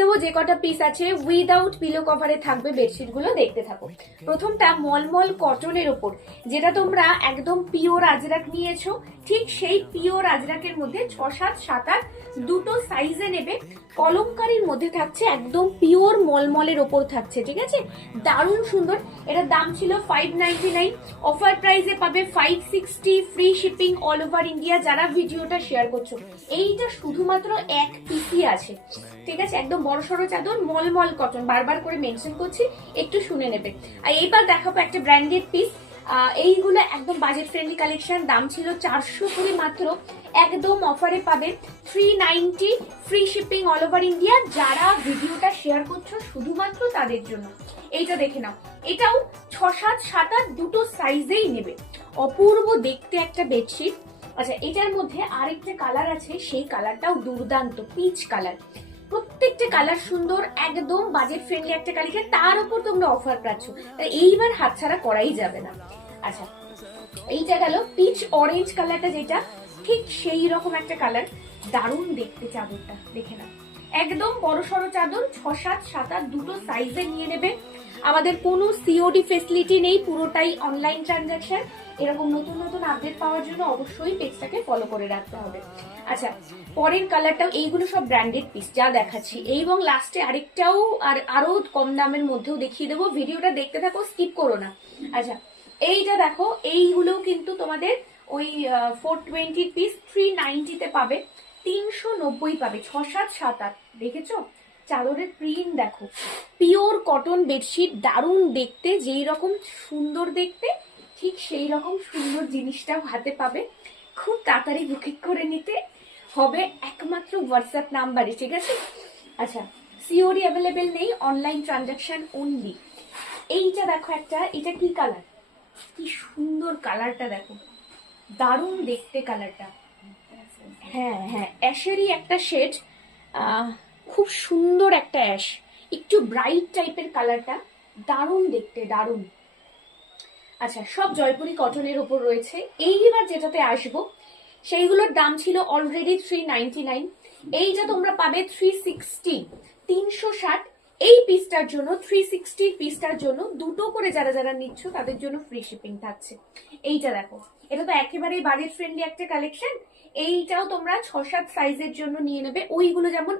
দেবো যে কটা পিস আছে উইদাউট পিলো কভারে থাকবে বেডশিট গুলো, দেখতে থাকো। প্রথমটা মলমল কটনের ওপর, যেটা তোমরা একদম পিওর আজরাক নিয়েছো, ঠিক সেই পিওর আজরাকের মধ্যে 6, 7, 7, 8 দুটো সাইজে নেবে। কলমকারীর মধ্যে থাকছে, একদম পিওর মলমলের ওপর থাকছে, ঠিক আছে? দারুণ সুন্দর। এটার দাম ছিল 599, অফার প্রাইসে পাবে 560, free shipping all over India. যারা ভিডিওটা শেয়ার করছো, এইটা শুধুমাত্র এক পিসই আছে, ঠিক আছে? একদম বড় সড়ো চাদর, মলমল কটন, বারবার করে মেনশন করছি, একটু শুনে নেবে। আর এইবার দেখাবো একটা ব্র্যান্ডেড পিস। এইগুলো একদম বাজেট ফ্রেন্ডলি কালেকশন, দাম ছিল 420 মাত্র, একদম অফারে পাবে 390, free shipping all over India. যারা ভিডিওটা শেয়ার করছো শুধুমাত্র তাদের জন্য। এইটা দেখে নাও, এটাও 6, 7, 7, 8 দুটো সাইজেই নেবে। অপূর্ব দেখতে একটা বেডশিট। আচ্ছা, এটার মধ্যে আরেকটা কালার আছে, সেই কালারটাও দুর্দান্ত, পিচ কালার। প্রত্যেকটা কালার সুন্দর, একদম বাজেট ফ্রেন্ডলি একটা কালেকশন, তার উপর তোমরা অফার পাচ্ছ, এইবার হাতছাড়া করাই যাবে না। আচ্ছা, এইটা গেল পিচ অরেঞ্জ কালারটা, যেটা ঠিক সেই রকম একটা কালার, দারুণ দেখতে চাদরটা, দেখে না? একদম বড় সড়ো চাদর, 6, 7, 7, 8 দুটো সাইজে নিয়ে নেবে। আমাদের কোনো সিওডি ফেসিলিটি নেই, পুরোটাই অনলাইন ট্রানজাকশন। এরকম নতুন নতুন আপডেট পাওয়ার জন্য অবশ্যই পেজটাকে ফলো করে রাখতে হবে। আচ্ছা, পরের কালারটাও, এইগুলো সব ব্র্যান্ডেড পিস যা দেখাচ্ছি, এবং লাস্টে আরেকটাও আরো কম দামের মধ্যেও দেখিয়ে দেবো। ভিডিওটা দেখতে থাকো, স্কিপ করো না। আচ্ছা, এইটা দেখো, এইগুলো কিন্তু তোমাদের ওই 420 পিস 390 তে পাবে, 390 পাবে, 6, 7, 7, 8। দেখেছো চাদরের প্রিন্ট দেখো, পিওর কটন বেডশিট, দারুণ দেখতে, যেই রকম সুন্দর দেখতে ঠিক সেই রকম সুন্দর জিনিসটাও হাতে পাবে। খুব তাড়াতাড়ি বুকিং করে নিতে হবে একমাত্র হোয়াটসঅ্যাপ নাম্বারে, ঠিক আছে? আচ্ছা, সিওডি অ্যাভেলেবেল নেই, অনলাইন ট্রানজাকশন অনলি। এইটা দেখো একটা, এটা কি কালার, কি সুন্দর কালারটা দেখো, দারুণ দেখতে কালারটা। হ্যাঁ হ্যাঁ, অ্যাশেরই একটা শেড, খুব সুন্দর একটা অ্যাশ, একটু ব্রাইট টাইপের কালারটা, দারুণ দেখতে, দারুণ। আচ্ছা, সব জয়পুরি কটনের উপর রয়েছে। এইবার যেটাতে আসবো, সেইগুলোর দাম ছিল অলরেডি 399, এইটা তোমরা পাবে 360, 360। এই পিসটার জন্য, 360 পিসটার জন্য দুটো করে যারা যারা নিচ্ছ তাদের জন্য ফ্রি শিপিং থাকছে। এইটা দেখো, এটা তো একেবারেই বাজেট ফ্রেন্ডলি একটা কালেকশন। এইটাও তোমরা 6, 7 সাইজের জন্য নিয়ে নেবে। ওইগুলো যেমন